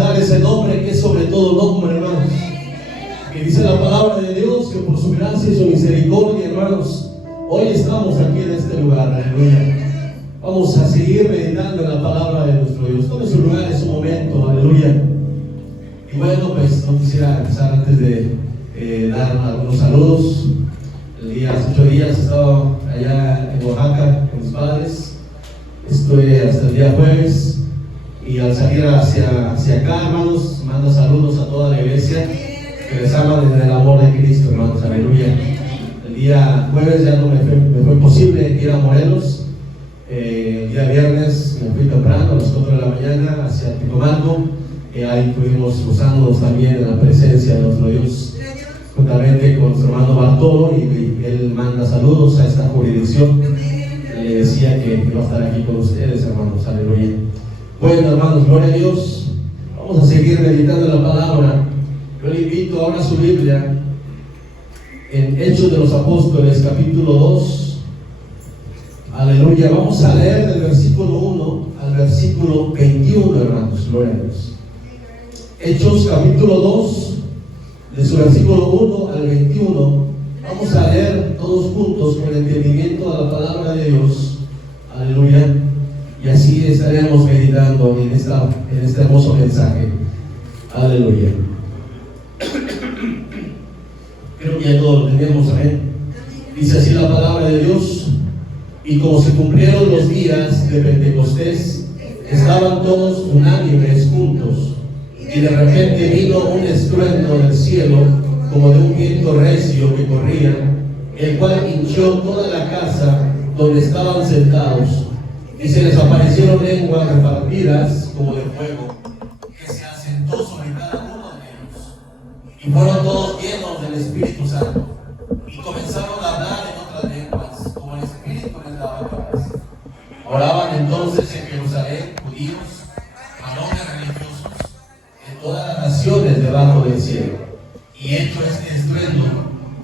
exaltar ese nombre que es sobre todo nombre, hermanos. Que dice la palabra de Dios que por su gracia y su misericordia, hermanos, hoy estamos aquí en este lugar, aleluya. Vamos a seguir meditando en la palabra de nuestro Dios. Tome su lugar en su momento, aleluya. Y bueno, pues no quisiera empezar antes de dar algunos saludos. Hace 8 días estaba allá en Oaxaca con mis padres. Estoy hasta el día jueves. Y al salir hacia acá, hermanos, mando saludos a toda la iglesia que les ama desde el amor de Cristo, hermanos, aleluya. El día jueves ya no me fue posible ir a Morelos. El día viernes me fui temprano a las 4 de la mañana hacia Ticomalco. Ahí estuvimos gozándonos también en la presencia de nuestro Dios, juntamente con nuestro hermano Bartolo, y él manda saludos a esta jurisdicción. Le decía que va a estar aquí con ustedes, hermanos, aleluya. Bueno, hermanos, gloria a Dios. Vamos a seguir meditando la palabra. Yo le invito ahora a su Biblia en Hechos de los Apóstoles, capítulo 2. Aleluya. Vamos a leer del versículo 1 al versículo 21, hermanos, gloria a Dios. Hechos, capítulo 2, de su versículo 1 al 21. Vamos a leer todos juntos con el entendimiento de la palabra de Dios. Aleluya. Y así estaremos meditando en este hermoso mensaje. Aleluya. Creo que ya todos lo tenemos, amén. Dice así la palabra de Dios: y como se cumplieron los días de Pentecostés, estaban todos unánimes juntos, y de repente vino un estruendo del cielo, como de un viento recio que corría, el cual hinchó toda la casa donde estaban sentados. Y se les aparecieron lenguas repartidas como de fuego, que se asentó sobre cada uno de ellos. Y fueron todos llenos del Espíritu Santo, y comenzaron a hablar en otras lenguas, como el Espíritu les daba cabeza. Oraban entonces en Jerusalén judíos, varones religiosos, de todas las naciones debajo del cielo. Y hecho este estruendo,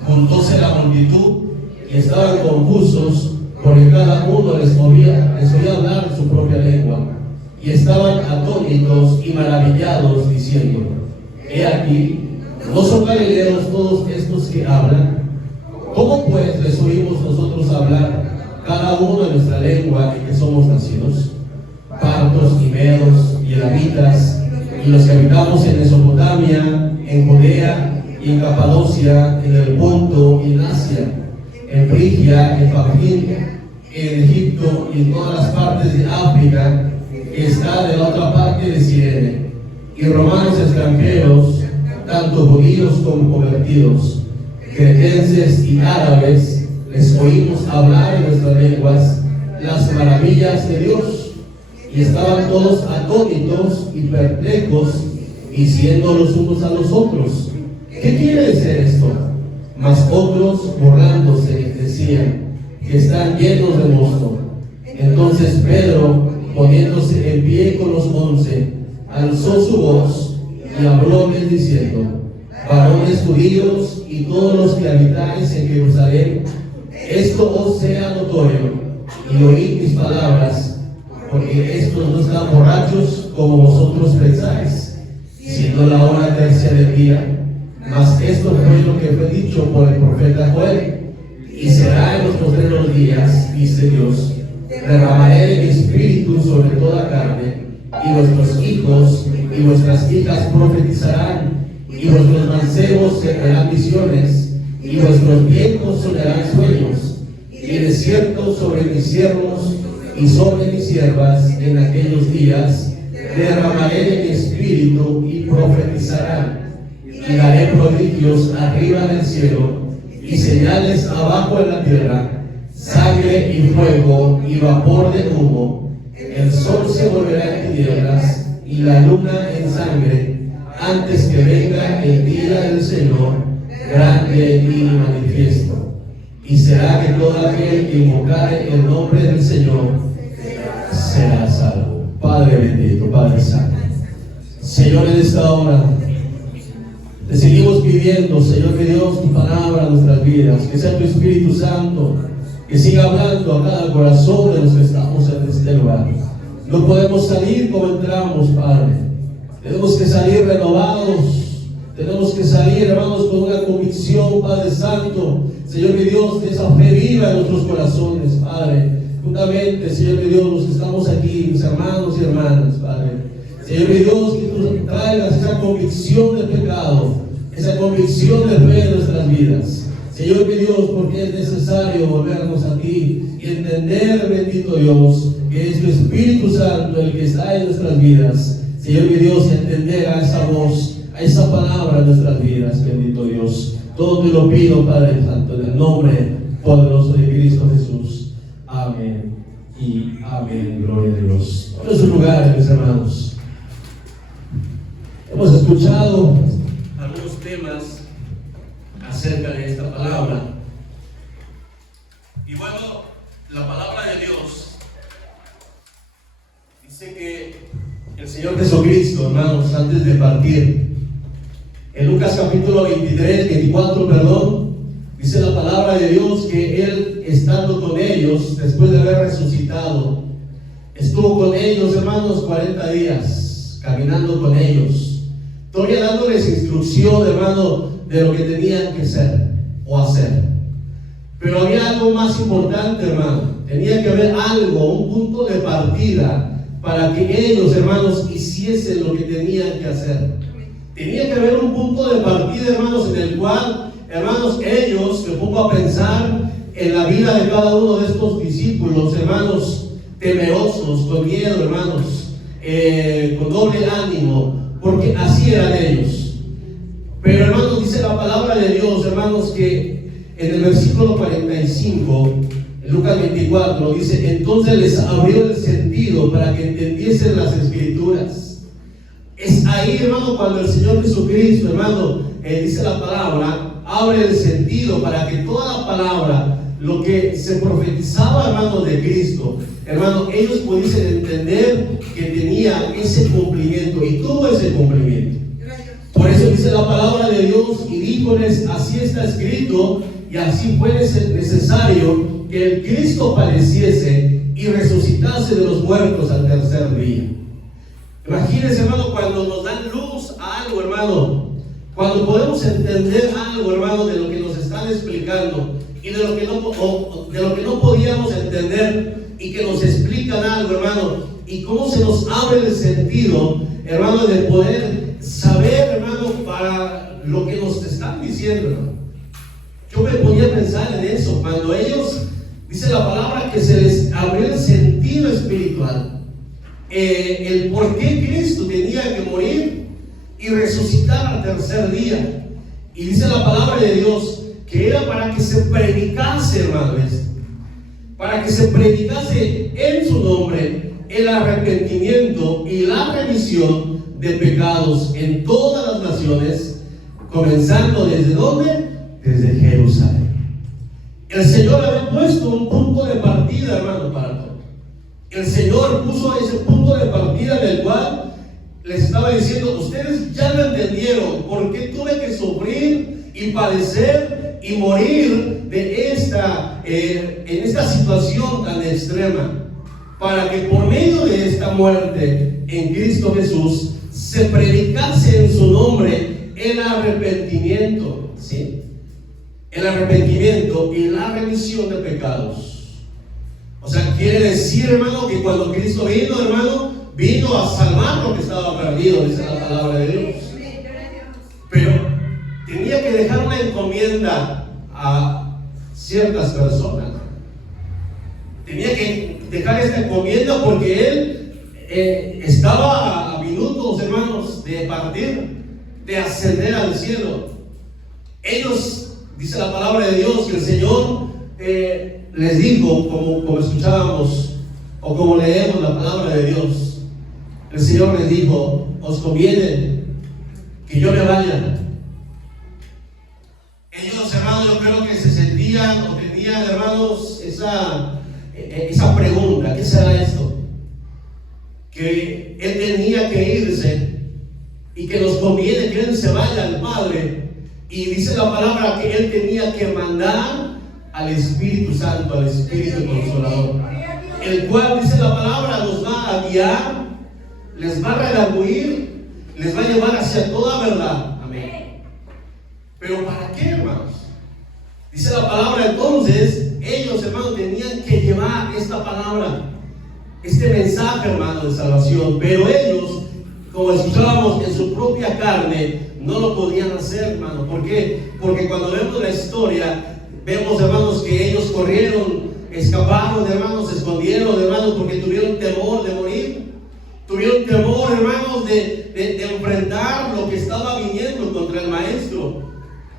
juntóse la multitud, y estaban confusos, porque cada uno les oía hablar su propia lengua, y estaban atónitos y maravillados, diciendo: he aquí, ¿no son galileos todos estos que hablan? ¿Cómo pues les oímos nosotros hablar, cada uno de nuestra lengua en que somos nacidos? Partos y medos y elamitas, y los que habitamos en Mesopotamia, en Judea y en Capadocia, en el Ponto y en Asia, en Frigia, en Pamfilia, en Egipto y en todas las partes de África, que está de la otra parte de Cirene, y romanos extranjeros, tanto judíos como convertidos, cretenses y árabes, les oímos hablar en nuestras lenguas las maravillas de Dios. Y estaban todos atónitos y perplejos, diciendo los unos a los otros: ¿qué quiere decir esto? Mas otros, burlándose, decían: que están llenos de mosto. Entonces Pedro, poniéndose en pie con los 11, alzó su voz y hablóles diciendo: varones judíos y todos los que habitáis en Jerusalén, esto os sea notorio, y oíd mis palabras, porque estos no están borrachos como vosotros pensáis, siendo la hora tercia del día. Mas esto fue lo que fue dicho por el profeta Joel: y será en los postreros días, dice Dios, derramaré mi espíritu sobre toda carne, y vuestros hijos y vuestras hijas profetizarán, y vuestros mancebos tendrán visiones, y vuestros viejos soñarán sueños. Y de cierto sobre mis siervos y sobre mis siervas en aquellos días derramaré mi espíritu, y profetizarán, y daré prodigios arriba del cielo y señales abajo en la tierra, sangre y fuego y vapor de humo. El sol se volverá en tinieblas y la luna en sangre, antes que venga el día del Señor, grande y manifiesto. Y será que todo aquel que invocare el nombre del Señor será salvo. Padre bendito, Padre santo, Señor, en esta hora te seguimos pidiendo, Señor, que Dios, tu palabra en nuestras vidas, que sea tu Espíritu Santo, que siga hablando a cada corazón de los que estamos en este lugar. No podemos salir como entramos, Padre. Tenemos que salir renovados. Tenemos que salir, hermanos, con una convicción, Padre Santo. Señor mi Dios, de esa fe viva en nuestros corazones, Padre. Juntamente, Señor mi Dios, los que estamos aquí, mis hermanos y hermanas, Padre. Señor mi Dios, que tú traigas esa convicción del pecado, esa convicción de fe en nuestras vidas. Señor mi Dios, porque es necesario volvernos a ti y entender, bendito Dios, que es tu Espíritu Santo el que está en nuestras vidas. Señor mi Dios, entender a esa voz, a esa palabra en nuestras vidas, bendito Dios. Todo te lo pido, Padre Santo, en el nombre poderoso de Cristo Jesús. Amén y amén. Gloria a Dios. En su lugar, mis hermanos. Hemos escuchado algunos temas acerca de esta palabra. Y bueno, la palabra de Dios dice que el Señor Jesucristo, hermanos, antes de partir, en Lucas capítulo 24, dice la palabra de Dios que Él, estando con ellos, después de haber resucitado, estuvo con ellos, hermanos, 40 días, caminando con ellos, todavía dándoles instrucción, hermano, de lo que tenían que ser o hacer. Pero había algo más importante, hermano. Tenía que haber algo, un punto de partida para que ellos, hermanos, hiciesen lo que tenían que hacer. Tenía que haber un punto de partida, hermanos, en el cual, hermanos, ellos, me pongo a pensar en la vida de cada uno de estos discípulos, hermanos, temerosos, con miedo, hermanos, con doble ánimo, porque así eran ellos. Pero, hermanos, dice la palabra de Dios, hermanos, que en el versículo 45, en Lucas 24, dice: entonces les abrió el sentido para que entendiesen las Escrituras. Es ahí, hermano, cuando el Señor Jesucristo, hermano, dice la palabra, abre el sentido para que toda la palabra, lo que se profetizaba, hermano, de Cristo, hermano, ellos pudiesen entender que tenía ese cumplimiento y tuvo ese cumplimiento. Por eso dice la palabra de Dios y díjoles: así está escrito y así fue necesario que el Cristo padeciese y resucitase de los muertos al tercer día. Imagínense, hermano, cuando nos dan luz a algo, hermano, cuando podemos entender algo, hermano, de lo que nos están explicando y de lo que no podíamos entender y que nos explican algo, hermano, y cómo se nos abre el sentido, hermano, de poder saber, hermano, para lo que nos están diciendo, hermano. Yo me ponía a pensar en eso, cuando ellos, dice la palabra, que se les abrió el sentido espiritual. El por qué Cristo tenía que morir y resucitar al tercer día. Y dice la palabra de Dios que era para que se predicase, hermanos, para que se predicase en su nombre el arrepentimiento y la remisión de pecados en todas las naciones, comenzando ¿desde dónde? Desde Jerusalén. El Señor había puesto un punto de partida, hermano, para todo. El Señor puso ese punto de partida del cual les estaba diciendo: ustedes ya lo entendieron, por qué tuve que sufrir y padecer y morir en esta situación tan extrema, para que por medio de esta muerte en Cristo Jesús se predicase en su nombre el arrepentimiento, ¿sí? El arrepentimiento y la remisión de pecados. O sea, quiere decir, hermano, que cuando Cristo vino, hermano, vino a salvar lo que estaba perdido, dice la palabra de Dios. Pero tenía que dejar una encomienda a ciertas personas. Tenía que dejar esta encomienda porque él estaba a minutos, hermanos, de partir, de ascender al cielo. Ellos, dice la palabra de Dios, que el Señor les dijo, como escuchábamos o como leemos la palabra de Dios, el Señor les dijo: os conviene que yo me vaya. Ellos, hermanos, yo creo que se sentían o tenían, hermanos, esa pregunta: ¿qué será esto? Que Él tenía que irse y que nos conviene que Él se vaya al Padre. Y dice la palabra que Él tenía que mandar al Espíritu Santo, al Espíritu Consolador, el cual, dice la palabra, nos va a guiar, les va a redarguir les va a llevar hacia toda verdad. Amén. Pero ¿para qué, hermanos? Dice la palabra, entonces ellos, hermanos, tenían que llevar esta palabra, este mensaje, hermano, de salvación. Pero ellos, como escuchábamos, en su propia carne no lo podían hacer, hermano. ¿Por qué? Porque cuando vemos la historia, vemos, hermanos, que ellos corrieron, escaparon, hermanos, se escondieron, hermanos, porque tuvieron temor de morir. Tuvieron temor, hermanos, de enfrentar lo que estaba viniendo contra el maestro.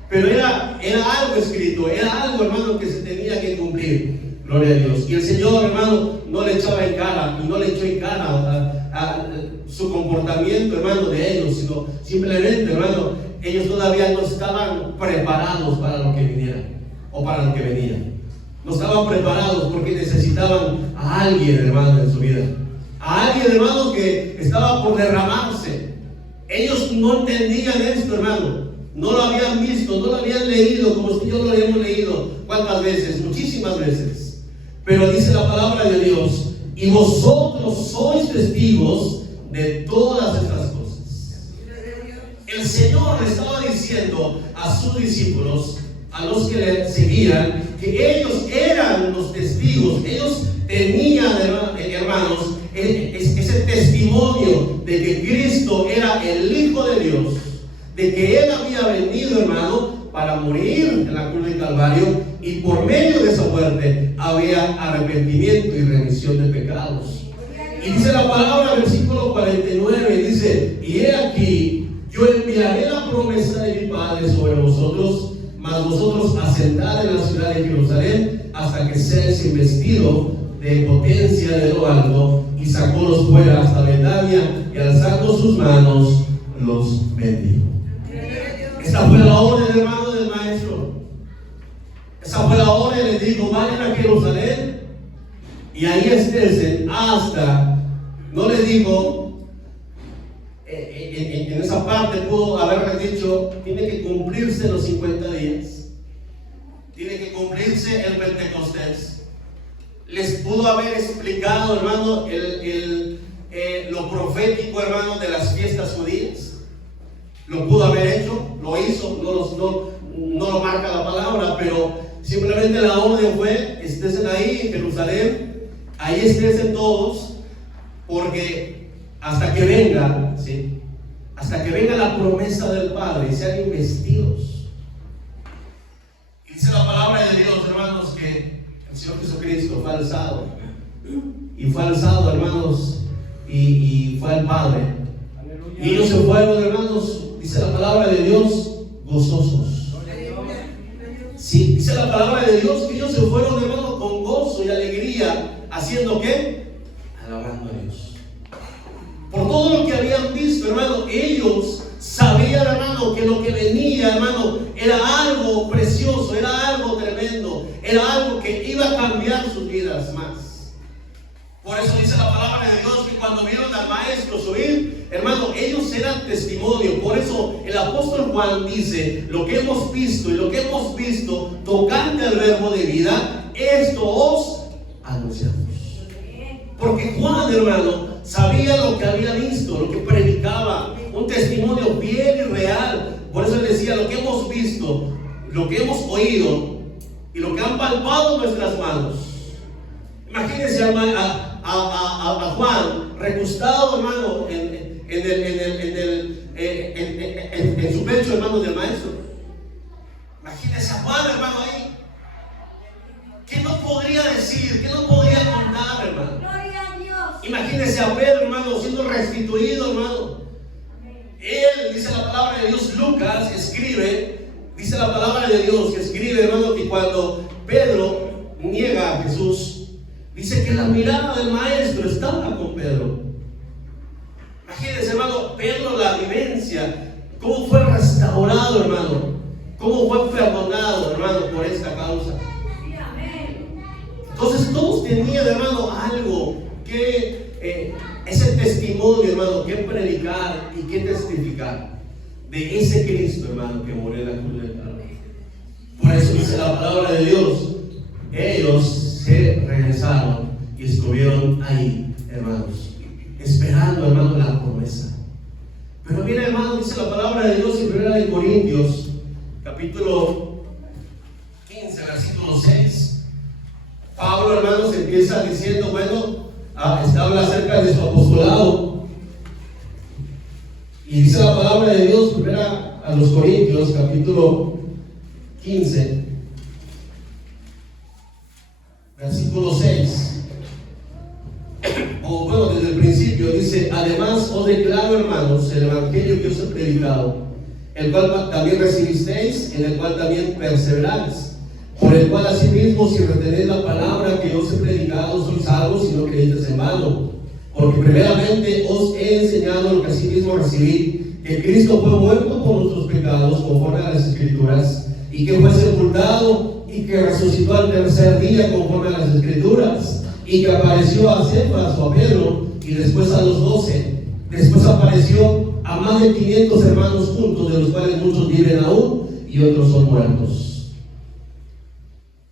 Pero era algo escrito, era algo, hermano, que se tenía que cumplir. Gloria a Dios. Y el Señor, hermano, no le echaba en cara, y no le echó en cara a su comportamiento, hermano, de ellos, sino simplemente, hermano, ellos todavía no estaban preparados para lo que viniera, o para lo que venía. No estaban preparados porque necesitaban a alguien, hermano, en su vida. A alguien, hermano, que estaba por derramarse. Ellos no entendían esto, hermano. No lo habían visto, no lo habían leído como usted y yo lo habíamos leído. ¿Cuántas veces? Muchísimas veces. Pero dice la palabra de Dios: y vosotros sois testigos de todas estas cosas. El Señor le estaba diciendo a sus discípulos, a los que le seguían, que ellos eran los testigos. Ellos tenían, hermanos, ese testimonio de que Cristo era el Hijo de Dios, de que Él había venido, hermano, para morir en la cruz del Calvario, y por medio de esa muerte había arrepentimiento y remisión de pecados. Y dice la palabra, versículo 49, dice: y he aquí, yo enviaré la promesa de mi Padre sobre vosotros, mas vosotros asentad en la ciudad de Jerusalén hasta que seáis investidos de potencia de lo alto. Y sacólos fuera hasta Betania, y alzando sus manos los bendijo. Esa fue la orden, hermano, del maestro. Esa fue la orden. Les dijo: vayan a Jerusalén y ahí estén hasta. No les dijo, en esa parte pudo haberles dicho: tiene que cumplirse los 50 días, tiene que cumplirse el Pentecostés. Les pudo haber explicado, hermano, lo profético, hermano, de las fiestas judías. Lo pudo haber hecho, lo hizo, no lo marca la palabra, pero simplemente la orden fue: estén ahí en Jerusalén, ahí estén todos, porque hasta que venga, ¿sí? Hasta que venga la promesa del Padre y sean investidos. Y dice la palabra de Dios, hermanos, que el Señor Jesucristo fue alzado, y fue alzado, hermanos, y fue al Padre. Y ellos se fueron, hermanos, dice la palabra de Dios, gozosos. Sí, dice la palabra de Dios que ellos se fueron, hermanos, con gozo y alegría. ¿Haciendo qué? Alabando a Dios. Por todo lo que habían visto, hermano, ellos sabían, hermano, que lo que venía, hermano, era algo precioso, era algo tremendo, era algo que iba a cambiar sus vidas más. Por eso dice la palabra de Dios que cuando vieron al maestro subir, hermano, ellos eran testimonio. Por eso el apóstol Juan dice: lo que hemos visto y lo que hemos visto tocante al verbo de vida, esto os anunciamos. Porque Juan, hermano, sabía lo que había visto, lo que predicaba, un testimonio bien y real. Por eso él decía: lo que hemos visto, lo que hemos oído y lo que han palpado nuestras manos. Imagínense a Juan recostado, hermano, en su pecho, hermano, del maestro. Imagínense a Juan, hermano, ahí. ¿Qué no podría decir? ¿Qué no podría contar, hermano? Gloria a Dios. Imagínense a Pedro, hermano, siendo restituido, hermano. Él, dice la palabra de Dios, Lucas escribe, dice la palabra de Dios que escribe, hermano, que cuando Pedro niega a Jesús, dice que la mirada del maestro estaba con Pedro. Imagínense, hermano, Pedro, la vivencia, cómo fue restaurado, hermano, cómo fue perdonado, hermano, por esta causa. Entonces todos tenían, hermano, algo que, ese testimonio, hermano, que predicar y que testificar de ese Cristo, hermano, que murió en la cruz del Calvario. Por eso dice la palabra de Dios: ellos se regresaron y estuvieron ahí, hermanos, esperando, hermano, la promesa. Pero mire, primera a los Corintios, capítulo 15, versículo 6. O bueno, desde el principio dice: además os declaro, hermanos, el evangelio que os he predicado, el cual también recibisteis, en el cual también perseveráis, por el cual asimismo, si retenéis la palabra que os he predicado, sois salvos si no creéis en vano. Porque primeramente os he enseñado lo que asimismo recibí, que Cristo fue muerto por nuestros pecados, conforme a las Escrituras, y que fue sepultado, y que resucitó al tercer día, conforme a las Escrituras, y que apareció a Cefas o a Pedro, y después a los 12. Después apareció a más de 500 hermanos juntos, de los cuales muchos viven aún y otros son muertos.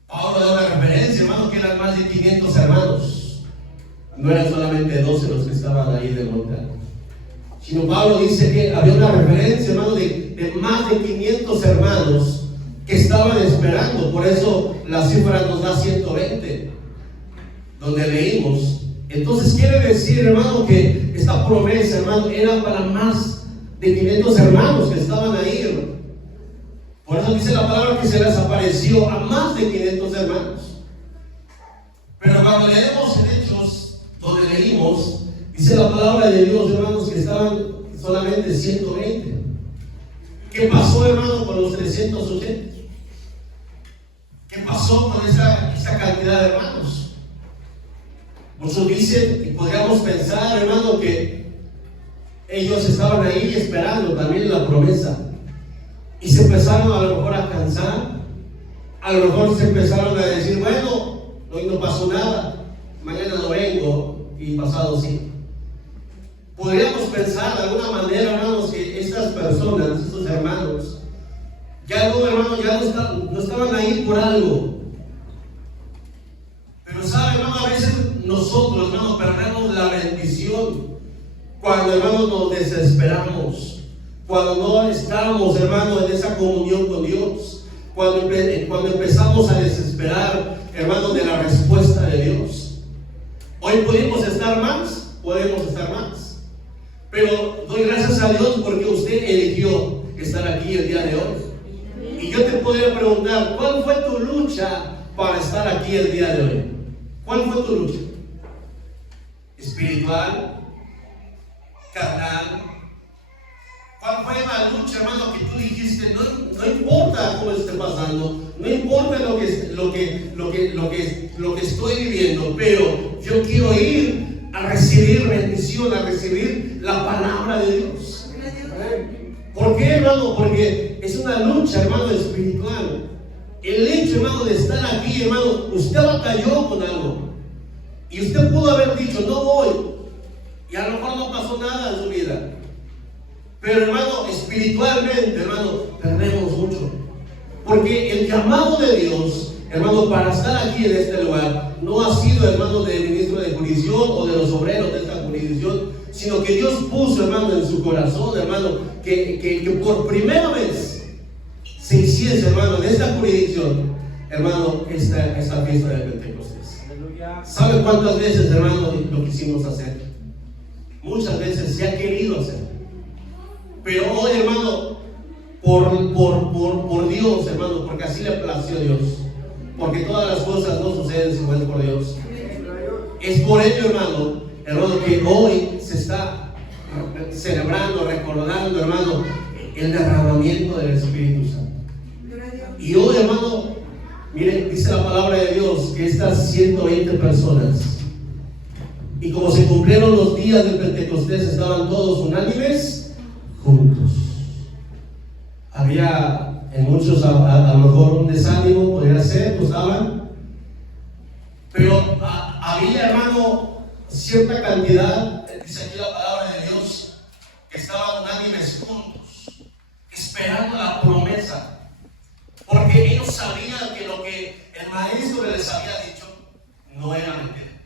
Pablo da una referencia, hermano, que eran más de 500 hermanos. No eran solamente 12 los que estaban ahí de vuelta, sino Pablo dice que había una referencia, hermano, de más de 500 hermanos que estaban esperando. Por eso la cifra nos da 120, donde leímos. Entonces quiere decir, hermano, que esta promesa, hermano, era para más de 500 hermanos que estaban ahí, hermano. Por eso dice la palabra que se les apareció a más de 500 hermanos. Pero cuando leemos en Hechos, donde leímos, dice la palabra de Dios, hermanos, que estaban solamente 120. ¿Qué pasó, hermano, con los 380? ¿Qué pasó con esa cantidad de hermanos? Muchos dicen, y podríamos pensar, hermano, que ellos estaban ahí esperando también la promesa, y se empezaron a lo mejor a cansar. A lo mejor se empezaron a decir: bueno, hoy no pasó nada, mañana no vengo, y pasado sí. Podríamos pensar de alguna manera, hermanos, que estas personas, estos hermanos, ya no, hermano, ya no estaban ahí por algo. Pero sabe, hermano, a veces nosotros, hermano, perdemos la bendición cuando, hermano, nos desesperamos, cuando no estamos, hermano, en esa comunión con Dios, cuando empezamos a desesperar, hermano, de la respuesta de Dios. Hoy podemos estar más, pero doy gracias a Dios porque usted eligió estar aquí el día de hoy. Y yo te podría preguntar: ¿cuál fue tu lucha para estar aquí el día de hoy? ¿Cuál fue tu lucha? ¿Espiritual? ¿Carnal? ¿Cuál fue la lucha, hermano, que tú dijiste: no importa cómo esté pasando, no importa lo que estoy viviendo, pero yo quiero ir a recibir bendición, a recibir la palabra de Dios? ¿Por qué, hermano? Porque es una lucha, hermano, espiritual. El hecho, hermano, de estar aquí, hermano, usted batalló con algo, y usted pudo haber dicho: no voy, y a lo mejor no pasó nada en su vida. Pero, hermano, espiritualmente, hermano, perdemos mucho, porque el llamado de Dios, hermano, para estar aquí en este lugar, no ha sido, hermano, del ministro de jurisdicción o de los obreros de esta jurisdicción, sino que Dios puso, hermano, en su corazón, hermano, que por primera vez se hiciese, hermano, en esta jurisdicción, hermano, esta fiesta de Pentecostés. ¿Sabe cuántas veces, hermano, lo quisimos hacer? Muchas veces se ha querido hacer. Pero hoy, hermano, por Dios, hermano, porque así le plació a Dios, porque todas las cosas no suceden si no es por Dios. Es por ello, hermano, que hoy se está celebrando, recordando, hermano, el derramamiento del Espíritu Santo. Y hoy, hermano, miren, dice la palabra de Dios que estas 120 personas, y como se cumplieron los días del Pentecostés, estaban todos unánimes juntos. Había en muchos a lo mejor un desánimo, podría ser, no estaban, pero había, hermano, cierta cantidad, dice aquí la palabra de Dios, que estaban unánimes juntos, esperando la promesa, porque ellos sabían que lo que el maestro les había dicho no era mentira,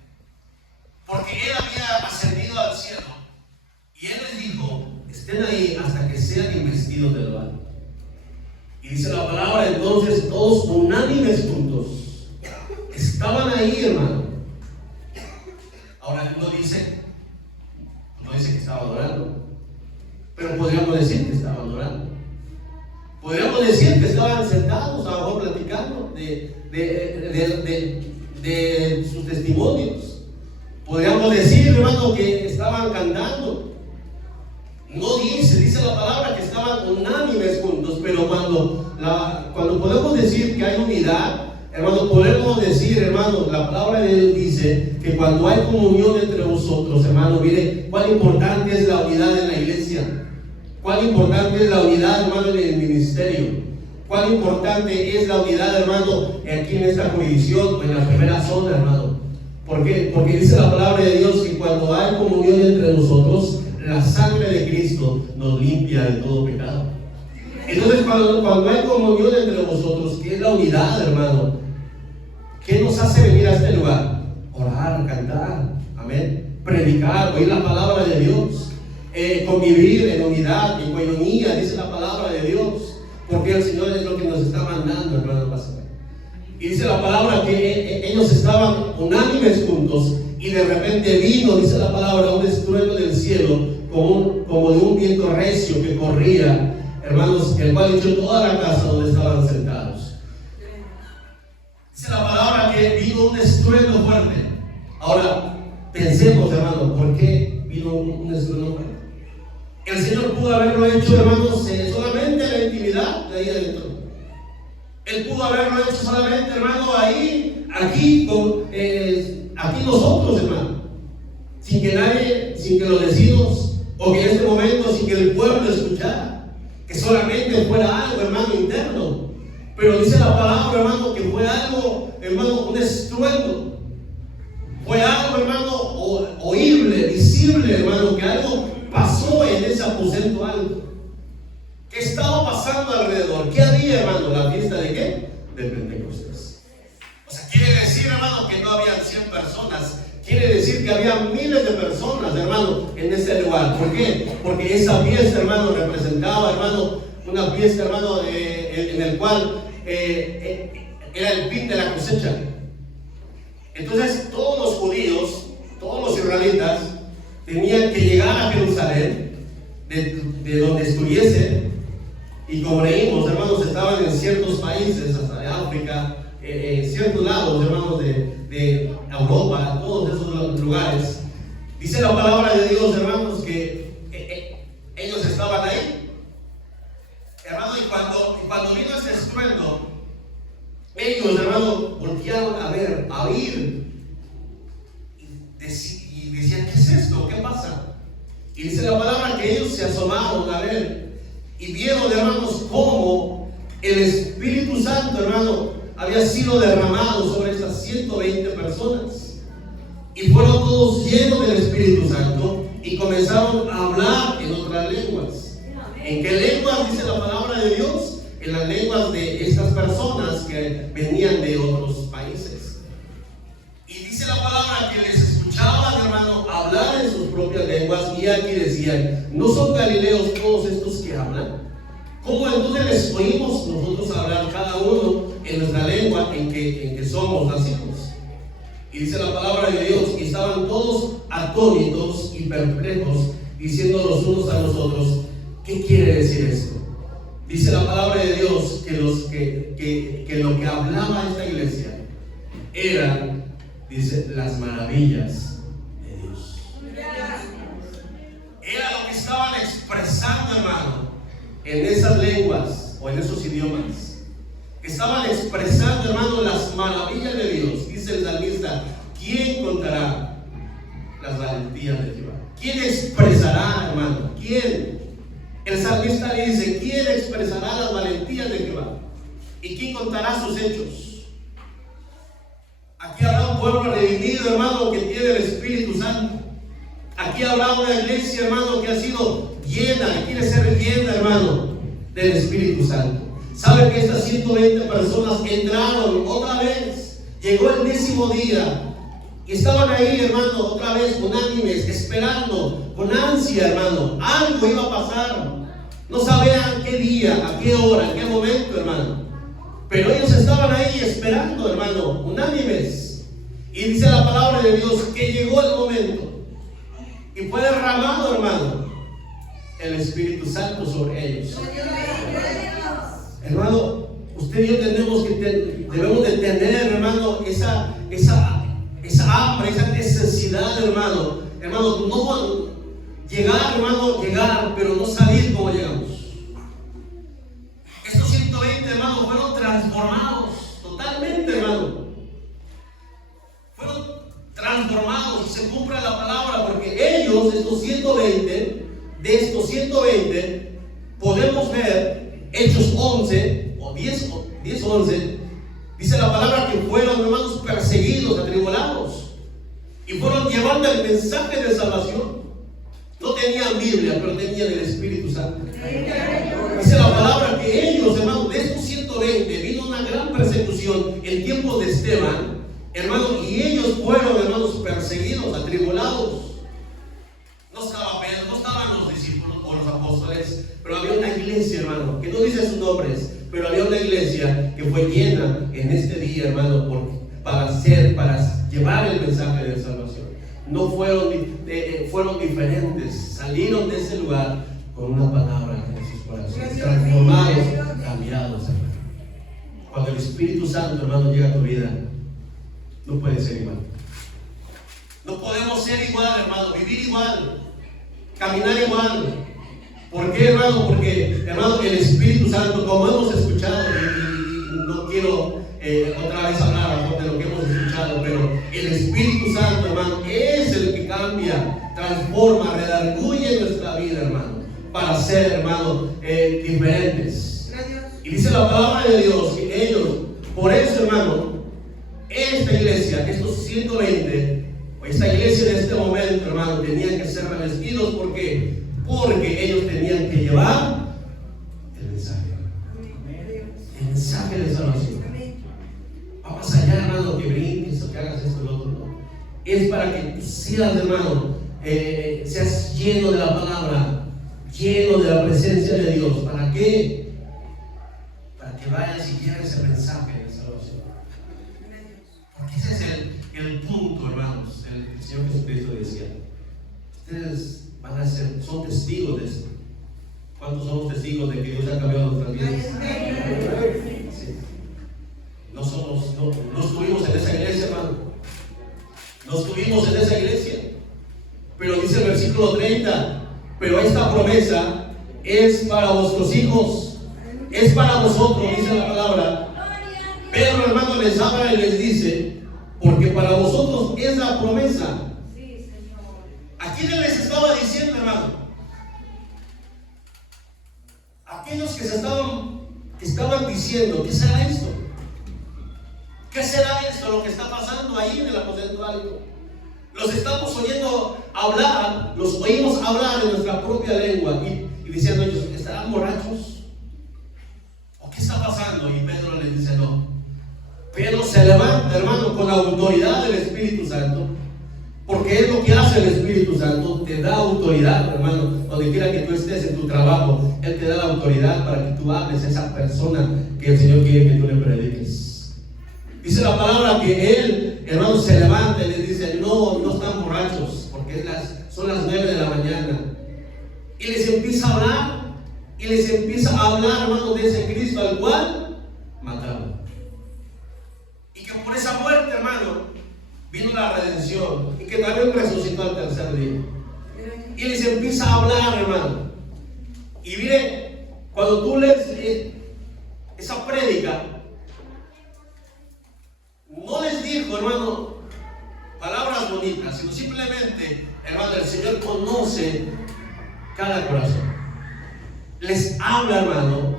porque él había ascendido al cielo, y él les dijo: estén ahí hasta que sean investidos del lugar. Y dice la palabra, entonces todos unánimes juntos estaban ahí, hermano. Ahora no dice que estaba adorando, pero podríamos decir que estaban orando. Podríamos decir que estaban sentados, a lo mejor platicando de sus testimonios. Podríamos decir, hermano, que estaban cantando. No dice la palabra que estaban unánimes juntos, pero cuando podemos decir que hay unidad, hermano, podemos decir, hermano, la palabra de Dios dice que cuando hay comunión entre vosotros, hermano, mire cuán importante es la unidad en la iglesia, cuán importante es la unidad, hermano, en el ministerio, cuán importante es la unidad, hermano, aquí en esta jurisdicción, en la primera zona, hermano. ¿Por qué? Porque dice la palabra de Dios que cuando hay comunión entre nosotros, la sangre de Cristo nos limpia de todo pecado. Entonces, cuando hay comunión entre vosotros, ¿qué es la unidad, hermano? ¿Qué nos hace venir a este lugar? Orar, cantar, amén, predicar, oír la palabra de Dios, convivir en unidad, en coinonía, dice la palabra de Dios, porque el Señor es lo que nos está mandando, hermano pastor. Y dice la palabra que ellos estaban unánimes juntos, y de repente vino, dice la palabra, un estruendo del cielo, como de un viento recio que corría, hermanos, el cual echó toda la casa donde estaban sentados. Dice la palabra que vino un estruendo fuerte. Ahora, pensemos, hermano, ¿por qué vino un estruendo fuerte? El Señor pudo haberlo hecho, hermanos, solamente en la intimidad de ahí adentro. Él pudo haberlo hecho solamente, hermano, aquí nosotros, hermano, sin que nadie, sin que los vecinos, o que en este momento, sin que el pueblo escuchara, que solamente fuera algo, hermano, interno. Pero dice la palabra, hermano, que fue algo, hermano, un estruendo. Fue algo, hermano, oíble, visible, hermano, que algo pasó en ese aposento alto. ¿Qué estaba pasando alrededor? ¿Qué había, hermano? ¿La fiesta de qué? De Pentecostés. O sea, quiere decir, hermano, que no habían 100 personas. Quiere decir que había miles de personas, hermano, en ese lugar. ¿Por qué? Porque esa fiesta, hermano, representaba, hermano, una fiesta, hermano, en el cual era el fin de la cosecha. Entonces, todos los judíos, todos los israelitas, tenían que llegar a Jerusalén, de donde estuviese. Y como leímos, hermanos, estaban en ciertos países, hasta de África, ciertos lados, hermanos, de Europa, todos esos lugares. Dice la palabra de Dios, hermanos, que ellos estaban ahí, hermano, y cuando vino ese estruendo, ellos, hermano, voltearon a ver, a oír, y decían, ¿qué es esto? ¿Qué pasa? Y dice la palabra que ellos se asomaron a ver y vieron, hermanos, cómo el Espíritu Santo, hermano, había sido derramado sobre estas 120 personas. Y fueron todos llenos del Espíritu Santo y comenzaron a hablar en otras lenguas. ¿En qué lenguas? Dice la palabra de Dios. En las lenguas de estas personas que venían de otros países. Y dice la palabra que les escuchaban, hermano, hablar en sus propias lenguas. Y aquí decían, ¿no son galileos todos estos que hablan? ¿Cómo entonces les oímos nosotros hablar cada uno en nuestra lengua en que somos nacidos? Y dice la palabra de Dios, y estaban todos atónitos y perplejos, diciendo los unos a los otros, ¿qué quiere decir esto? Dice la palabra de Dios que lo que hablaba esta iglesia eran, dice, las maravillas de Dios. Era lo que estaban expresando, hermano, en esas lenguas o en esos idiomas. Estaban expresando, hermano, las maravillas de Dios. Dice el salmista, ¿quién contará las valentías de Jehová? ¿Quién expresará, hermano? ¿Quién? El salmista le dice, ¿quién expresará las valentías de Jehová? ¿Y quién contará sus hechos? Aquí habrá un pueblo redimido, hermano, que tiene el Espíritu Santo. Aquí habrá una iglesia, hermano, que ha sido llena, que quiere ser llena, hermano, del Espíritu Santo. ¿Sabe que estas 120 personas entraron otra vez? Llegó el 10º día y estaban ahí, hermano, otra vez unánimes, esperando, con ansia, hermano. Algo iba a pasar. No sabían qué día, a qué hora, en qué momento, hermano. Pero ellos estaban ahí esperando, hermano, unánimes. Y dice la palabra de Dios que llegó el momento y fue derramado, hermano, el Espíritu Santo sobre ellos. Hermano, usted y yo debemos de tener, hermano, esa hambre, esa necesidad, hermano, no llegar, pero no salir como llegamos. Estos 120, hermano, fueron transformados totalmente, hermano. Fueron transformados, y se cumple la palabra, porque ellos, de estos 120, podemos ver Hechos 11 o 10, 11, dice la palabra que fueron, hermanos, perseguidos, atribulados, y fueron llevando el mensaje de salvación. No tenían Biblia, pero tenían el Espíritu Santo. Dice la palabra que ellos, hermanos, de estos 120, vino una gran persecución en tiempos de Esteban, hermanos, y ellos fueron, hermanos, perseguidos, atribulados. No estaba Pedro, no estaban los discípulos o los apóstoles, pero había una iglesia, hermano, que no dice sus nombres, pero había una iglesia que fue llena en este día, hermano, para llevar el mensaje de salvación. No fueron diferentes, salieron de ese lugar con una palabra en sus corazones, transformados, cambiados, hermano. Cuando el Espíritu Santo, hermano, llega a tu vida, no puede ser igual. No podemos ser igual, hermano, vivir igual, caminar igual. ¿Por qué, hermano? Porque, hermano, el Espíritu Santo, como hemos escuchado, y no quiero otra vez hablar de lo que hemos escuchado, pero el Espíritu Santo, hermano, es el que cambia, transforma, redarguye nuestra vida, hermano, para ser, hermano, diferentes. Y dice la palabra de Dios que ellos, por eso, hermano, esta iglesia, estos 120, esta iglesia en este momento, hermano, tenían que ser revestidos. ¿Por qué? Porque ellos tenían que llevar el mensaje de salvación. Vamos allá, hermano, que brinques o que hagas esto y lo otro, no. Es para que tú seas, hermano, seas lleno de la palabra, lleno de la presencia de Dios. ¿Para qué? Para que vayas y lleves el mensaje de salvación. Porque ese es el punto, hermanos. El Señor Jesucristo decía: ustedes son testigos de esto. ¿Cuántos somos testigos de que Dios ha cambiado nuestras vidas? Sí. No estuvimos en esa iglesia, hermano. No estuvimos en esa iglesia. Pero dice el versículo 30: pero esta promesa es para vuestros hijos, es para vosotros, dice la palabra. Pedro, hermano, les habla y les dice: porque para vosotros es la promesa. ¿A quiénes les estaba diciendo, hermano? Aquellos que estaban diciendo: ¿qué será esto? ¿Qué será esto lo que está pasando ahí en el aposento alto? Los estamos oyendo hablar, los oímos hablar en nuestra propia lengua y diciendo ellos: ¿estarán borrachos? ¿O qué está pasando? Y Pedro les dice: no. Pedro se levanta, hermano, con la autoridad del Espíritu Santo, porque es lo que hace el Espíritu Santo. Te da autoridad, hermano, donde quiera que tú estés en tu trabajo. Él te da la autoridad para que tú hables a esa persona que el Señor quiere que tú le prediques. Dice la palabra que él, hermano, se levanta y les dice: no están borrachos, porque son las 9 de la mañana. Y les empieza a hablar, hermano, de ese Cristo al cual mataron. Y que por esa muerte, hermano, vino la redención, y que también resucitó al tercer día. Y les empieza a hablar, hermano. Y mire, cuando tú lees esa prédica, no les dijo, hermano, palabras bonitas, sino simplemente, hermano, el Señor conoce cada corazón. Les habla, hermano,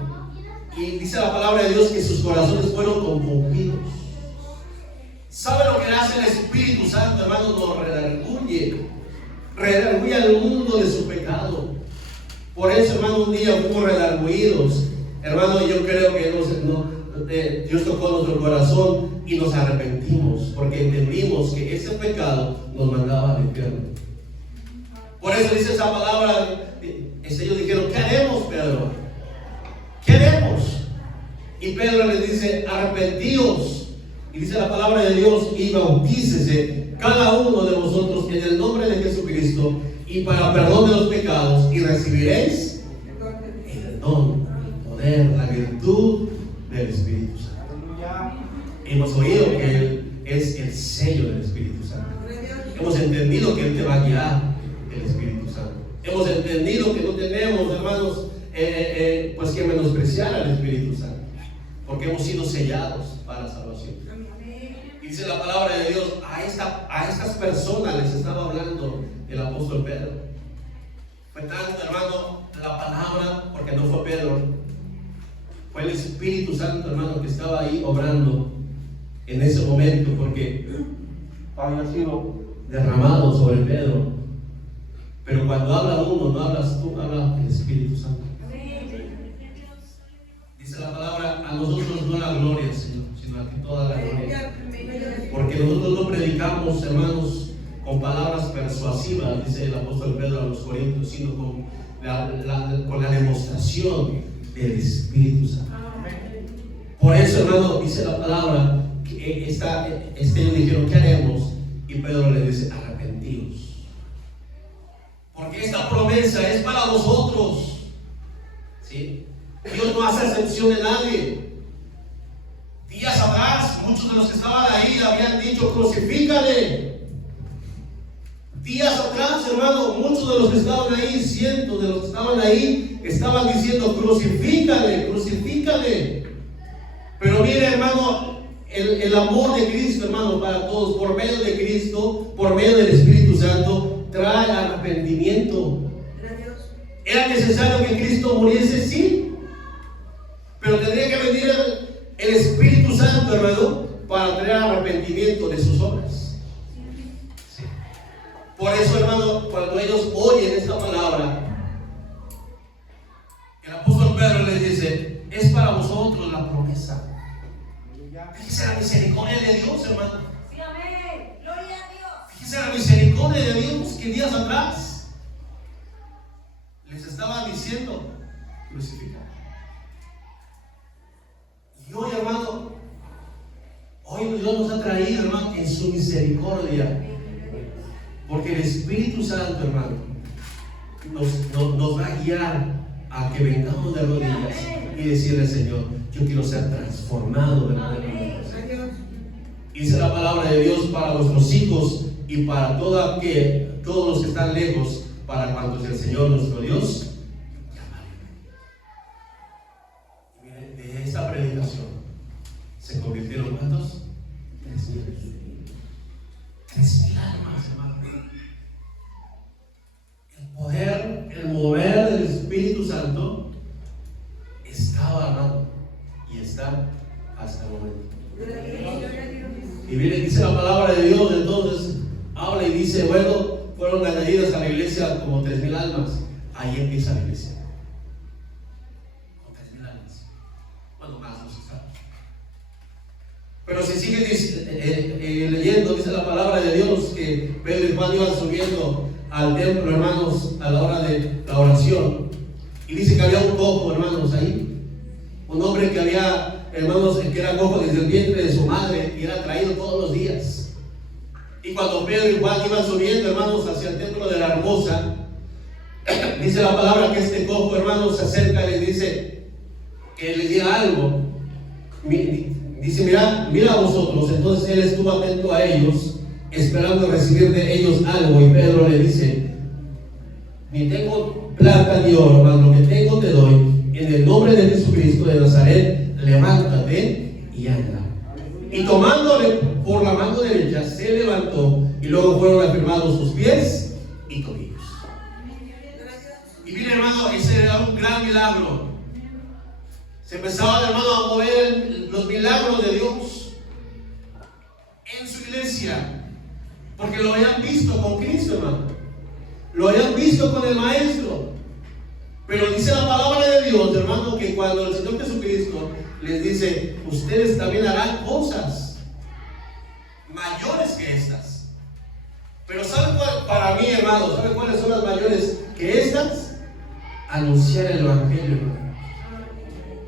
y dice la palabra de Dios que sus corazones fueron confundidos. ¿Sabe lo que hace el Espíritu Santo, hermano? Nos redarguye al mundo de su pecado. Por eso, hermano, un día fuimos redarguidos. Hermano, yo creo que Dios tocó nuestro corazón y nos arrepentimos, porque entendimos que ese pecado nos mandaba al infierno. Por eso dice esa palabra. Ellos dijeron: ¿qué haremos, Pedro? ¿Qué haremos? Y Pedro les dice: arrepentíos. Y dice la palabra de Dios: y bautícese cada uno de vosotros en el nombre de Jesucristo, y para perdón de los pecados, y recibiréis el don, el poder, la virtud del Espíritu Santo. Hemos oído que Él es el sello del Espíritu Santo. Hemos entendido que Él te va a guiar, el Espíritu Santo. Hemos entendido que no tenemos, hermanos, pues que menospreciar al Espíritu Santo, porque hemos sido sellados para la salvación. Y dice la palabra de Dios, a estas personas les estaba hablando el apóstol Pedro. Fue tanto, hermano, la palabra, porque no fue Pedro, fue el Espíritu Santo, hermano, que estaba ahí obrando en ese momento, porque había sido derramado sobre Pedro. Pero cuando habla uno, no hablas tú, habla el Espíritu Santo. Dice la palabra, a nosotros no la gloria, Señor, sino a ti toda la gloria. Porque nosotros no predicamos, hermanos, con palabras persuasivas, dice el apóstol Pedro a los Corintios, sino con la demostración del Espíritu Santo. Por eso, hermano, dice la palabra, que ellos dijeron, ¿qué haremos? Y Pedro le dice, arrepentíos. Porque esta promesa es para vosotros. ¿Sí? Dios no hace excepción de nadie. Días atrás, muchos de los que estaban ahí habían dicho, crucifícale. Días atrás, hermano, muchos de los que estaban ahí, cientos de los que estaban ahí, estaban diciendo, crucifícale, crucifícale. Pero mire, hermano, el amor de Cristo, hermano, para todos, por medio de Cristo, por medio del Espíritu Santo, trae arrepentimiento. ¿Era necesario que Cristo muriese? Sí. Pero tendría que venir el Espíritu Santo, hermano, para traer arrepentimiento de sus obras. Sí. Por eso, hermano, cuando ellos oyen esta palabra, el apóstol Pedro les dice, es para vosotros la promesa. Fíjese la misericordia de Dios, hermano. Sí, amén. Gloria a Dios. Fíjese la misericordia de Dios que días atrás les estaban diciendo, crucificar. Y hoy, hermano, hoy Dios nos ha traído, hermano, en su misericordia. Porque el Espíritu Santo, hermano, nos va a guiar a que vengamos de rodillas y decirle, Señor, yo quiero ser transformado verdaderamente. Dice la palabra de Dios para nuestros hijos y para todos los que están lejos, para cuantos el Señor nuestro Dios llama. Y miren, de esta predicación se convirtieron ¿cuántos? 3,000 almas, hermano. El poder, el mover del Espíritu Santo estaba, hermano, y está hasta el momento. Y miren, dice la palabra de Dios, entonces habla y dice, bueno, fueron añadidas a la iglesia como 3,000 almas. Ahí empieza la iglesia con 3,000 almas. Bueno, más los estados. Pero si sigue leyendo, dice la palabra de Dios que Pedro y Juan iban subiendo al templo, hermanos, a la hora de la oración. Y dice que había un cojo, hermanos, ahí. Un hombre que había, hermanos, que era cojo desde el vientre de su madre y era traído todos los días. Y cuando Pedro y Juan iban subiendo, hermanos, hacia el templo de la hermosa, dice la palabra que este cojo, hermanos, se acerca y les dice que les diga algo. Dice, mira a vosotros. Entonces él estuvo atento a ellos, esperando recibir de ellos algo. Y Pedro le dice, ni tengo plata ni oro, mas lo que tengo te doy. En el nombre de Jesucristo de Nazaret, levántate y anda. Y tomándole por la mano derecha, se levantó, y luego fueron afirmados sus pies y tobillos. Y mire, hermano, ese era un gran milagro. Se empezaban, hermano, a mover los milagros de Dios en su iglesia, porque lo habían visto con Cristo, hermano. Lo habían visto con el Maestro. Pero dice la palabra de Dios, hermano, que cuando el Señor Jesucristo les dice, ustedes también harán cosas mayores que estas. Pero ¿saben cuál? Para mí, hermano, ¿saben cuáles son las mayores que estas? Anunciar el Evangelio, hermano.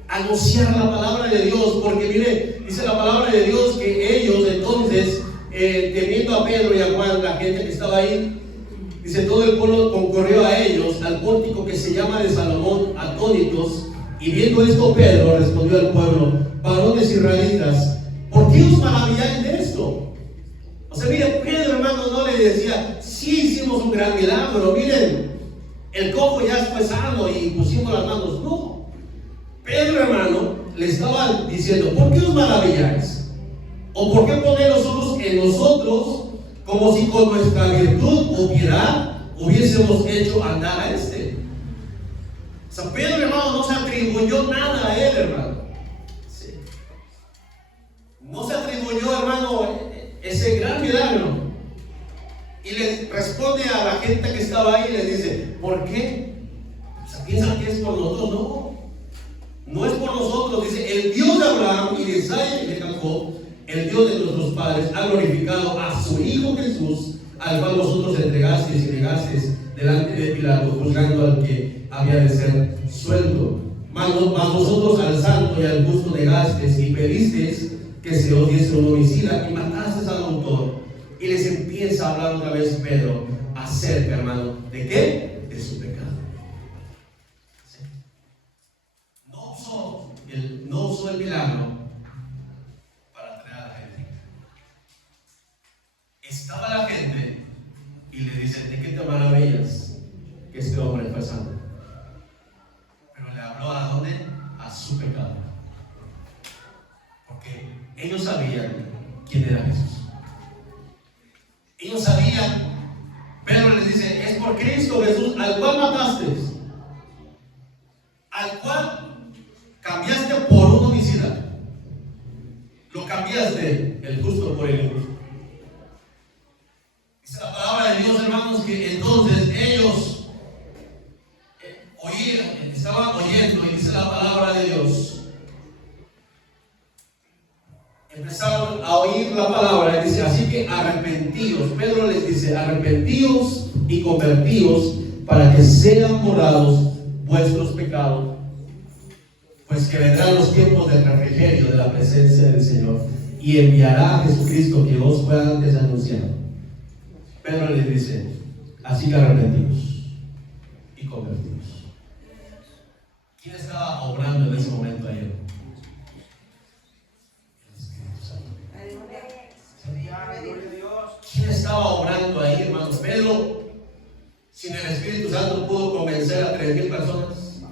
Anunciar la palabra de Dios, porque mire, dice la palabra de Dios que ellos entonces, temiendo a Pedro y a Juan, la gente que estaba ahí, dice, todo el pueblo concurrió a ellos, al pórtico que se llama de Salomón, atónitos, y viendo esto Pedro respondió al pueblo: varones israelitas, ¿por qué os maravilláis de esto? O sea, miren, Pedro, hermano, no le decía, sí hicimos un gran milagro, miren, el cojo ya fue sano y pusimos las manos. No, Pedro, hermano, le estaba diciendo, ¿por qué os maravilláis? ¿O por qué poner los ojos en nosotros, como si con nuestra virtud o piedad hubiésemos hecho andar a este? O sea, Pedro, hermano, no se atribuyó nada a él, hermano. Sí. No se atribuyó, hermano, ese gran milagro. Y le responde a la gente que estaba ahí y le dice, ¿por qué? O sea, piensan que es por nosotros. No, no es por nosotros. Dice, el Dios de Abraham y de Isaac y de Jacob, el Dios de nuestros padres, ha glorificado a su Hijo Jesús, al cual vosotros entregasteis y negasteis delante de Pilato, juzgando al que había de ser suelto. Mas vosotros al santo y al justo negasteis y pedisteis que se os diese un homicida y matasteis al autor. Y les empieza a hablar otra vez Pedro acerca, hermano, ¿de qué? De su pecado. ¿Sí? No usó el milagro para traer a la gente. Estaba la gente y le dicen, ¿de qué te maravillas que este hombre fue santo? Pero le habló ¿a dónde? A su pecado. Porque ellos sabían quién era Jesús. Ellos sabían. Pedro les dice, es por Cristo Jesús, al cual mataste, al cual cambiaste por un homicida. Lo cambiaste, el justo por el injusto. Dice la palabra de Dios, hermanos, que entonces ellos estaban oyendo, y dice la palabra de Dios, empezaron a oír la palabra y dice, así que arrepentíos. Pedro les dice, arrepentíos y convertíos para que sean borrados vuestros pecados, pues que vendrán los tiempos del refrigerio de la presencia del Señor y enviará a Jesucristo que os fue antes anunciado. Pedro les dice, así que arrepentíos y convertíos. ¿Quién estaba obrando en ese momento ayer? ¿Quién estaba obrando ahí, hermanos? Pedro, sin el Espíritu Santo, pudo convencer a 3,000 personas.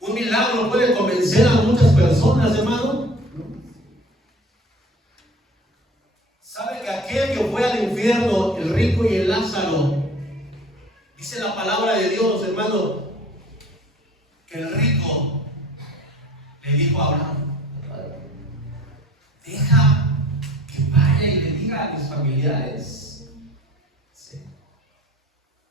Un milagro puede convencer a muchas personas, hermano. ¿Sabe que aquel que fue al infierno, el rico y el Lázaro, dice la palabra de Dios, hermano, que el rico le dijo a Abraham, deja que vaya y le diga a mis familiares, ¿sí?,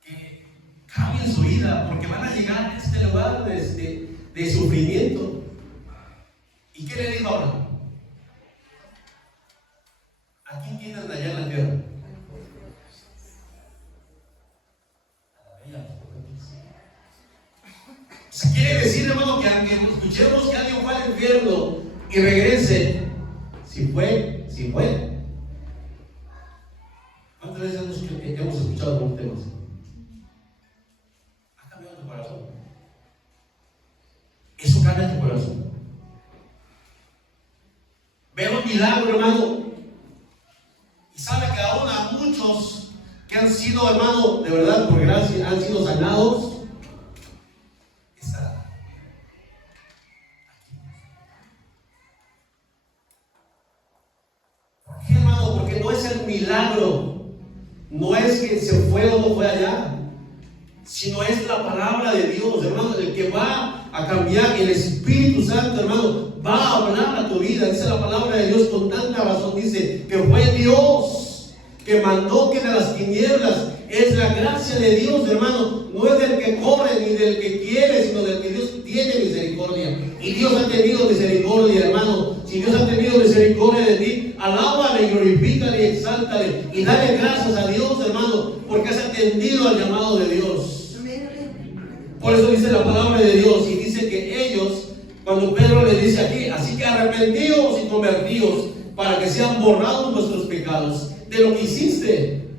que cambien su vida, porque van a llegar a este lugar de sufrimiento. ¿Y qué le dijo Abraham? ¿A quién tienen allá en la tierra? A la bella. O sea, quiere decir, hermano, que aunque escuchemos que alguien fue al infierno y regrese, si fue. ¿Cuántas veces hemos escuchado algunos temas? ¿Ha cambiado tu corazón? Eso cambia tu corazón. Veo un milagro, hermano. Y sabe que aún a muchos que han sido, hermano, de verdad, por gracia, han sido sanados. Porque no es el milagro, no es que se fue o no fue allá, sino es la palabra de Dios, hermano, el que va a cambiar. El Espíritu Santo, hermano, va a hablar a tu vida. Dice la palabra de Dios con tanta razón, dice que fue Dios que mandó que de las tinieblas, es la gracia de Dios, hermano, no es del que corre ni del que quiere, sino del que Dios tiene misericordia. Y Dios ha tenido misericordia, hermano. Si Dios ha tenido misericordia de ti, alábale, glorifícale y exáltale y dale gracias a Dios, hermano, porque has atendido al llamado de Dios. Por eso dice la palabra de Dios, y dice que ellos, cuando Pedro les dice aquí, así que arrepentíos y convertíos para que sean borrados nuestros pecados de lo que hiciste.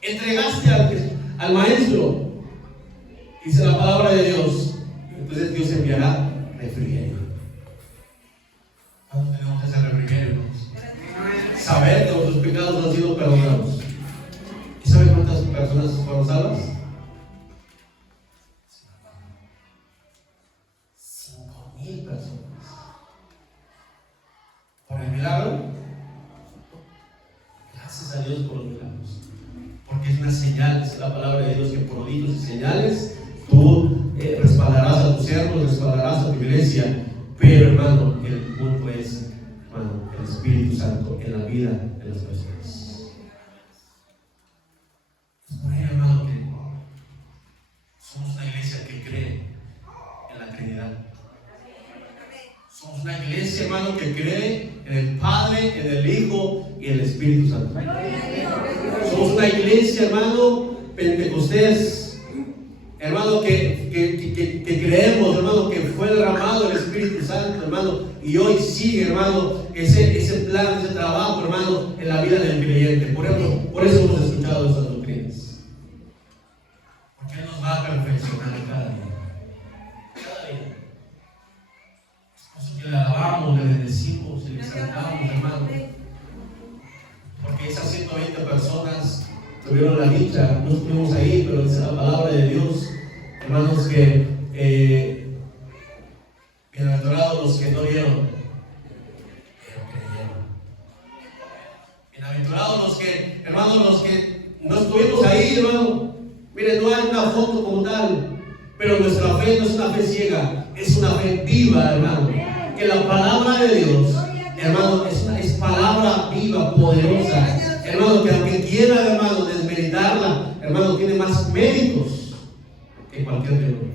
Entregaste al maestro, dice la palabra de Dios. Entonces Dios enviará refrigerio. ¿Cuándo tenemos ese refrigerio, hermanos? Saber que nuestros pecados han sido perdonados. ¿Y saben cuántas personas fueron salvas? 5,000 personas. Por el milagro. Gracias a Dios por los milagros. Porque es una señal, es la palabra de Dios, que por prodigios y señales tú respaldarás a tus siervos, respaldarás a tu iglesia. Pero, hermano, el punto es, hermano, el Espíritu Santo en la vida de las personas. Es por ello, hermano, que somos una iglesia que cree en la Trinidad. Somos una iglesia, hermano, que cree en el Padre, en el Hijo y en el Espíritu Santo. Somos una iglesia, hermano, Pentecostés, hermano, que creemos, hermano, que fue derramado el Espíritu Santo, hermano, y hoy sigue, hermano, ese plan, ese trabajo, hermano, en la vida del creyente. Por eso hemos escuchado estas doctrinas. Porque Él nos va a perfeccionar cada día. Cada día. Es por eso que le alabamos, le bendecimos, le exaltamos, hermano. Porque esas 120 personas tuvieron la dicha, no estuvimos ahí, pero dice la palabra de Dios, hermanos, que bienaventurados los que no vieron, pero creyeron. Bienaventurados los que, hermanos, los que no estuvimos ahí, hermano. Miren, no hay una foto como tal, pero nuestra fe no es una fe ciega, es una fe viva, hermano. Que la palabra de Dios, hermano, es palabra viva, poderosa. Hermano, que aunque quiera, hermano, desmeritarla, hermano, tiene más méritos que cualquier libro.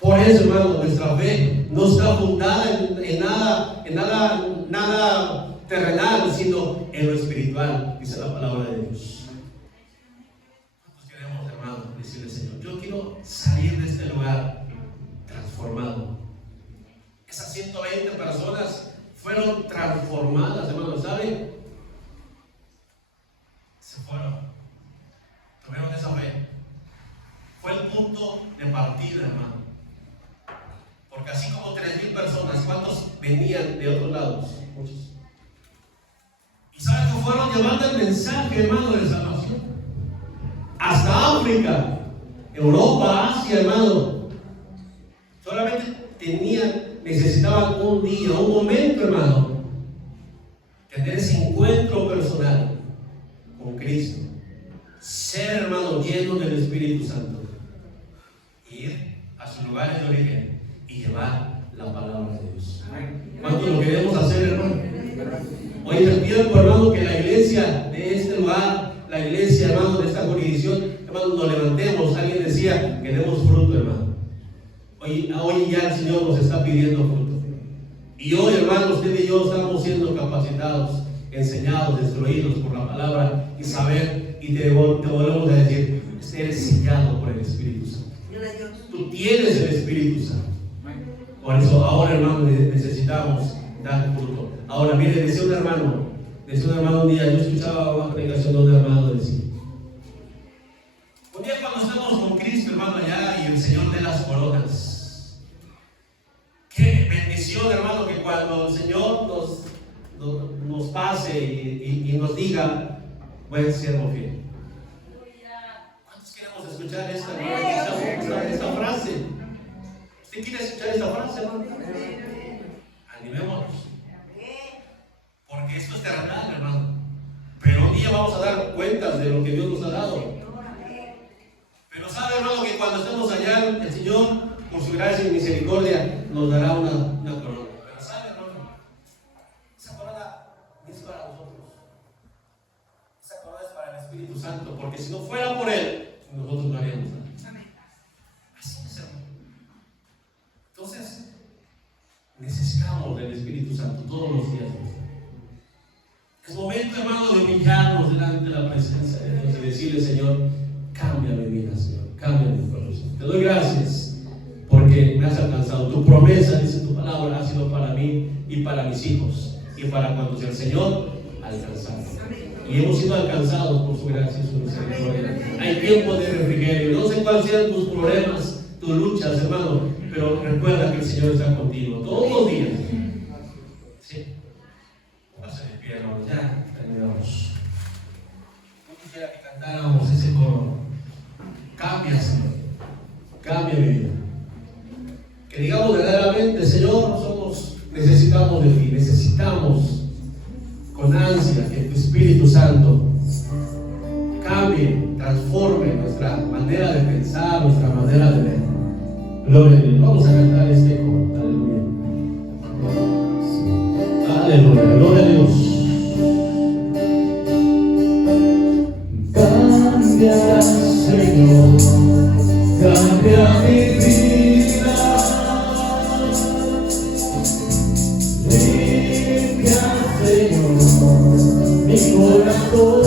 Por eso, hermano, nuestra fe no está fundada en nada terrenal, sino en lo espiritual, dice la palabra de Dios. ¿Cuántos queremos, hermano, decirle, Señor, yo quiero salir de este lugar transformado? Esas 120 personas fueron transformadas, hermano, ¿saben? Se fueron, tuvieron esa fe. Fue el punto de partida, hermano. Porque así como 3,000 personas, ¿cuántos venían de otros lados? Muchos. Y saben que fueron llevando el mensaje, hermano, de salvación hasta África, Europa, Asia, hermano. Solamente necesitaban un día, un momento, hermano, tener ese encuentro personal con Cristo, ser, hermano, lleno del Espíritu Santo, ir a sus lugares de origen y llevar la palabra de Dios. ¿Cuánto lo queremos hacer, hermano? Hoy es el tiempo, hermano, que la iglesia de este lugar, la iglesia, hermano, de esta jurisdicción, hermano, nos levantemos. Alguien decía que demos fruto, hermano. Hoy ya el Señor nos está pidiendo fruto. Y hoy, hermano, usted y yo estamos siendo capacitados, enseñados, instruidos por la palabra y saber, y te volvemos a decir, eres sellado por el Espíritu Santo. Tú tienes el Espíritu Santo. Por eso ahora, hermano, necesitamos dar fruto. Ahora, mire, decía un hermano un día, yo escuchaba una predicación de un hermano decir, un día cuando estamos con Cristo, hermano, allá y el Señor de las coronas, qué bendición, hermano, que cuando el Señor nos pase y nos diga, buen siervo fiel. ¿Cuántos queremos escuchar esta frase? ¿Usted quiere escuchar esta frase, hermano? Animémonos. Porque esto es terrenal, hermano. Pero un día vamos a dar cuentas de lo que Dios nos ha dado. Pero sabe, hermano, que cuando estemos allá, el Señor, por su gracia y misericordia, nos dará una corona. Pero sabe, hermano, esa corona es para nosotros. Esa corona es para el Espíritu Santo. Porque si no fuera por Él, nosotros no haríamos nada. Así es, hermano. Entonces, necesitamos del Espíritu Santo todos los días. Es momento, hermano, de humillarnos delante de la presencia de Dios y decirle, Señor, cambia mi vida, Señor, cambia mi corazón. Te doy gracias porque me has alcanzado. Tu promesa, dice tu palabra, ha sido para mí y para mis hijos. y para cuando el Señor alcanzara. Y hemos sido alcanzados por su gracia y su misericordia. Hay tiempo de refrigerio. No sé cuáles sean tus problemas, tus luchas, hermano, pero recuerda que el Señor está contigo todos los días. Sí. Pasa de pie, hermano. Ya terminamos. Yo quisiera que cantáramos ese coro. Cambia, Señor. Cambia mi vida. Que digamos verdaderamente, Señor, necesitamos de ti, necesitamos con ansia que tu Espíritu Santo cambie, transforme nuestra manera de pensar, nuestra manera de ver. Gloria a Dios. Vamos a cantar este coro. Aleluya. Aleluya. Gloria a Dios. Cambia, Señor, cambia mi vida. Limpia, Señor, mi corazón.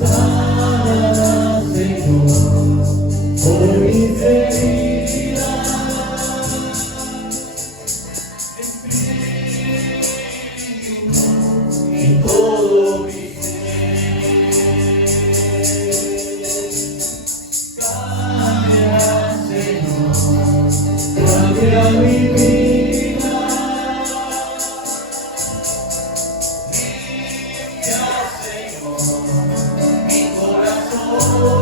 Sana, Señor, por mis heridas. Y todo mi cambia, Señor, cambia mi vida. Limpia, Señor, mi corazón.